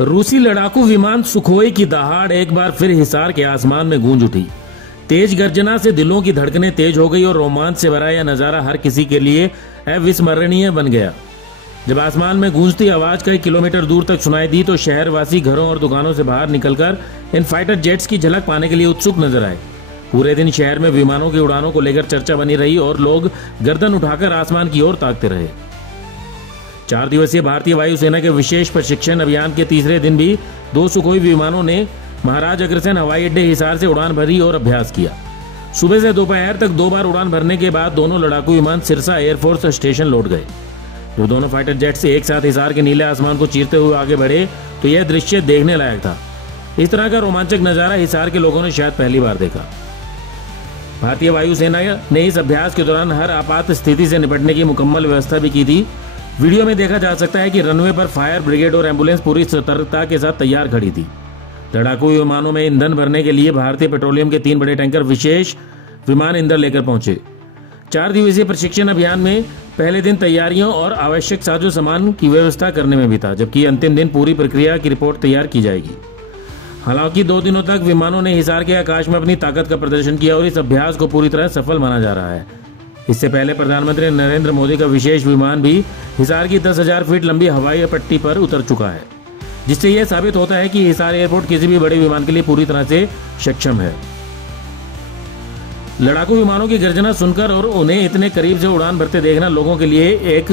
रूसी लड़ाकू विमान सुखोई की दहाड़ एक बार फिर हिसार के आसमान में गूंज उठी। तेज गर्जना से दिलों की धड़कनें तेज हो गई और रोमांच से भरा यह नजारा हर किसी के लिए अविस्मरणीय बन गया। जब आसमान में गूंजती आवाज कई किलोमीटर दूर तक सुनाई दी तो शहरवासी घरों और दुकानों से बाहर निकलकर इन फाइटर जेट्स की झलक पाने के लिए उत्सुक नजर आए। पूरे दिन शहर में विमानों की उड़ानों को लेकर चर्चा बनी रही और लोग गर्दन उठाकर आसमान की ओर ताकते रहे। 4 दिवसीय भारतीय वायुसेना के विशेष प्रशिक्षण अभियान के तीसरे दिन भी 2 सुखोई विमानों ने महाराज अग्रसेन हवाई अड्डे हिसार से उड़ान भरी और अभ्यास किया। सुबह से दोपहर तक 2 बार उड़ान भरने के बाद दोनों लड़ाकू विमान सिरसा एयरफोर्स स्टेशन लौट गए। जो दोनों फाइटर जेट से एक साथ हिसार के नीले आसमान को चीरते हुए आगे बढ़े तो यह दृश्य देखने लायक था। इस तरह का रोमांचक नजारा हिसार के लोगों ने शायद पहली बार देखा। भारतीय वायुसेना ने इस अभ्यास के दौरान हर आपात स्थिति से निपटने की मुकम्मल व्यवस्था भी की थी। वीडियो में देखा जा सकता है कि रनवे पर फायर ब्रिगेड और एम्बुलेंस पूरी सतर्कता के साथ तैयार खड़ी थी। लड़ाकू विमानों में ईंधन भरने के लिए भारतीय पेट्रोलियम के 3 बड़े टैंकर विशेष विमान ईंधन लेकर पहुंचे। 4 दिवसीय प्रशिक्षण अभियान में पहले दिन तैयारियों और आवश्यक साजो सामान की व्यवस्था करने में बीता, जबकि अंतिम दिन पूरी प्रक्रिया की रिपोर्ट तैयार की जाएगी। हालांकि 2 दिनों तक विमानों ने हिसार के आकाश में अपनी ताकत का प्रदर्शन किया और इस अभ्यास को पूरी तरह सफल माना जा रहा है। इससे पहले प्रधानमंत्री नरेंद्र मोदी का विशेष विमान भी हिसार की 10,000 फीट लंबी हवाई पट्टी पर उतर चुका है, जिससे यह साबित होता है कि हिसार एयरपोर्ट किसी भी बड़े विमान के लिए पूरी तरह से सक्षम है। लड़ाकू विमानों की गर्जना सुनकर और उन्हें इतने करीब से उड़ान भरते देखना लोगों के लिए एक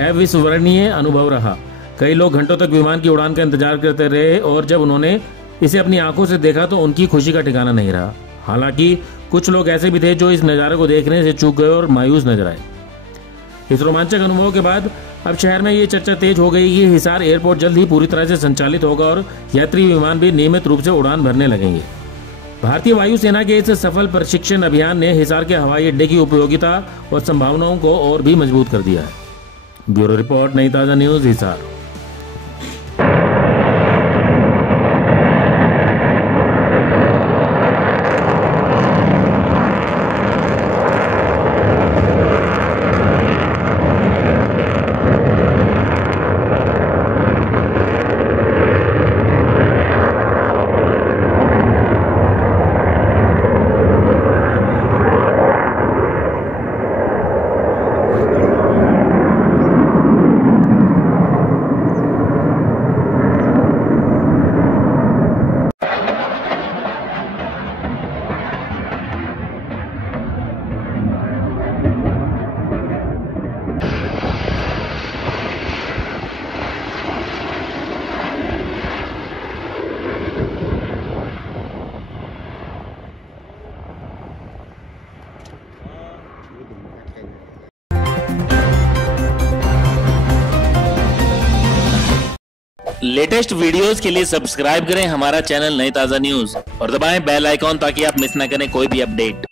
अविस्मरणीय अनुभव रहा। कई लोग घंटों तक विमान की उड़ान का इंतजार करते रहे और जब उन्होंने इसे अपनी आंखों से देखा तो उनकी खुशी का ठिकाना नहीं रहा। हालांकि कुछ लोग ऐसे भी थे जो इस नज़ारे को देखने से चूक गए और मायूस नजर आए। इस रोमांचक अनुभव के बाद अब शहर में ये चर्चा तेज हो गई कि हिसार एयरपोर्ट जल्द ही पूरी तरह से संचालित होगा और यात्री विमान भी नियमित रूप से उड़ान भरने लगेंगे। भारतीय वायुसेना के इस सफल प्रशिक्षण अभियान ने हिसार के हवाई अड्डे की उपयोगिता और संभावनाओं को और भी मजबूत कर दिया है। ब्यूरो रिपोर्ट, नई ताजा न्यूज, हिसार। लेटेस्ट वीडियोस के लिए सब्सक्राइब करें हमारा चैनल नई ताजा न्यूज और दबाएं बेल आइकॉन ताकि आप मिस ना करें कोई भी अपडेट।